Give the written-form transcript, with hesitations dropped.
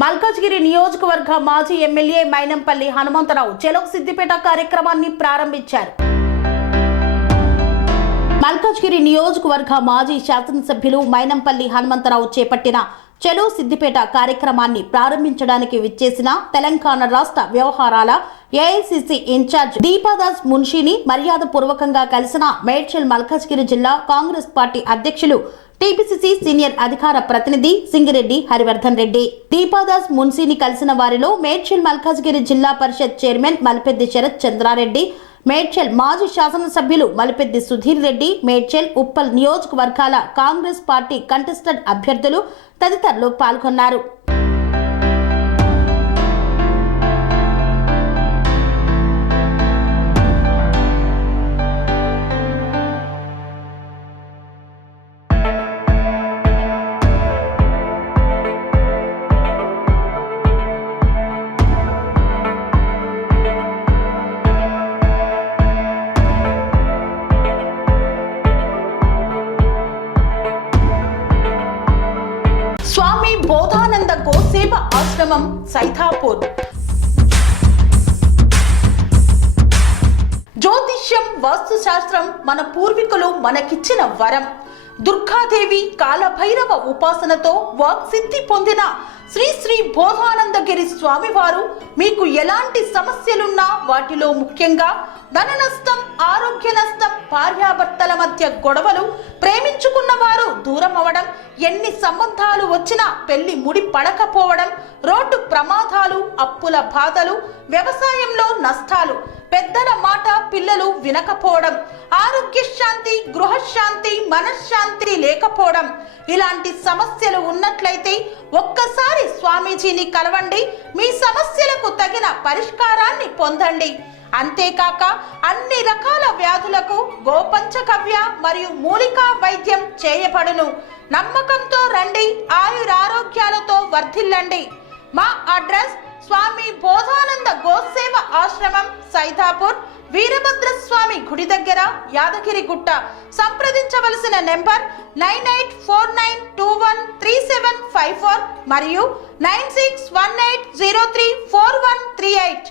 మల్కాజ్గిరి నియోజకవర్గ మాజీ ఎమ్మెల్యే మైనంపల్లి హనుమంతరావు చలో సిద్దిపేట కార్యక్రమాన్ని ప్రారంభించారు. మల్కాజ్గిరి నియోజకవర్గ మాజీ శాసనసభ్యులు మైనంపల్లి హనుమంతరావు చేపట్టిన చలో సిద్దిపేట కార్యక్రమాన్ని ప్రారంభించడానికి విచ్చేసిన తెలంగాణ రాష్ట్ర వ్యవహారాల ఏఐసిసి ఇన్ఛార్జ్ దీపాదాస్ మున్షిని మర్యాదపూర్వకంగా కలిసిన మేడ్చల్ మల్కాజ్గిరి జిల్లా కాంగ్రెస్ పార్టీ అధ్యక్షులు టీపీసీసీ సీనియర్ అధికార ప్రతినిధి సింగిరెడ్డి హరివర్ధన్ రెడ్డి. దీపాదాస్ మున్షిని కలిసిన వారిలో మేడ్చల్ మల్కాజ్గిరి జిల్లా పరిషత్ చైర్మన్ మల్పెద్ది శరత్ చంద్రారెడ్డి, మేడ్చల్ మాజీ శాసనసభ్యులు మల్పెద్ది సుధీర్ రెడ్డి, మేడ్చల్ ఉప్పల్ నియోజకవర్గాల కాంగ్రెస్ పార్టీ కంటెస్టెడ్ అభ్యర్థులు తదితరులు పాల్గొన్నారు. స్వామి బోధానంద గోసేవ ఆశ్రమం సైథాపూర్. జ్యోతిష్యం, వాస్తుశాస్త్రం మన పూర్వీకులు మనకిచ్చిన వరం. దుర్గాదేవి, కాలభైరవ ఉపాసనతో వాక్సిద్ధి పొందిన శ్రీ శ్రీ బోధానందగిరి స్వామివారు మీకు ఎలాంటి సమస్యలున్నా, వాటిలో ముఖ్యంగా ధన నష్టం, ఆరోగ్య నష్టం, భార్యాభర్తల మధ్య గొడవలు, ప్రేమించుకున్న వారు దూరం అవడం, ఎన్ని సంబంధాలు వచ్చినా పెళ్లి ముడి పడకపోవడం, రోడ్డు ప్రమాదాలు, అప్పుల బాధలు, వ్యవసాయంలో నష్టాలు, పెద్దల మాట పిల్లలు వినకపోవడం, ఆరోగ్య శాంతి, గృహశాంతి, మనశ్శాంతి లేకపోవడం, ఇలాంటి సమస్యలు ఉన్నట్లయితే ఒక్కసారి స్వామీజీని కలవండి. మీ సమస్యలకు తగిన పరిష్కారాన్ని పొందండి. అంతేకాక అన్ని రకాల వ్యాధులకు గోపంచకవ్య మరియు మూలికా వైద్యం చేయబడును. నమ్మకంతో రండి, ఆయురారోగ్యాలతో వర్ధిల్లండి. మా అడ్రస్ స్వామి బోధానంద గోసేవ ఆశ్రమం సైథాపూర్, వీరభద్రస్వామి గుడి దగ్గర, యాదగిరిగుట్ట. సంప్రదించవలసిన నెంబర్ 9849213754 మరియు 9618034138.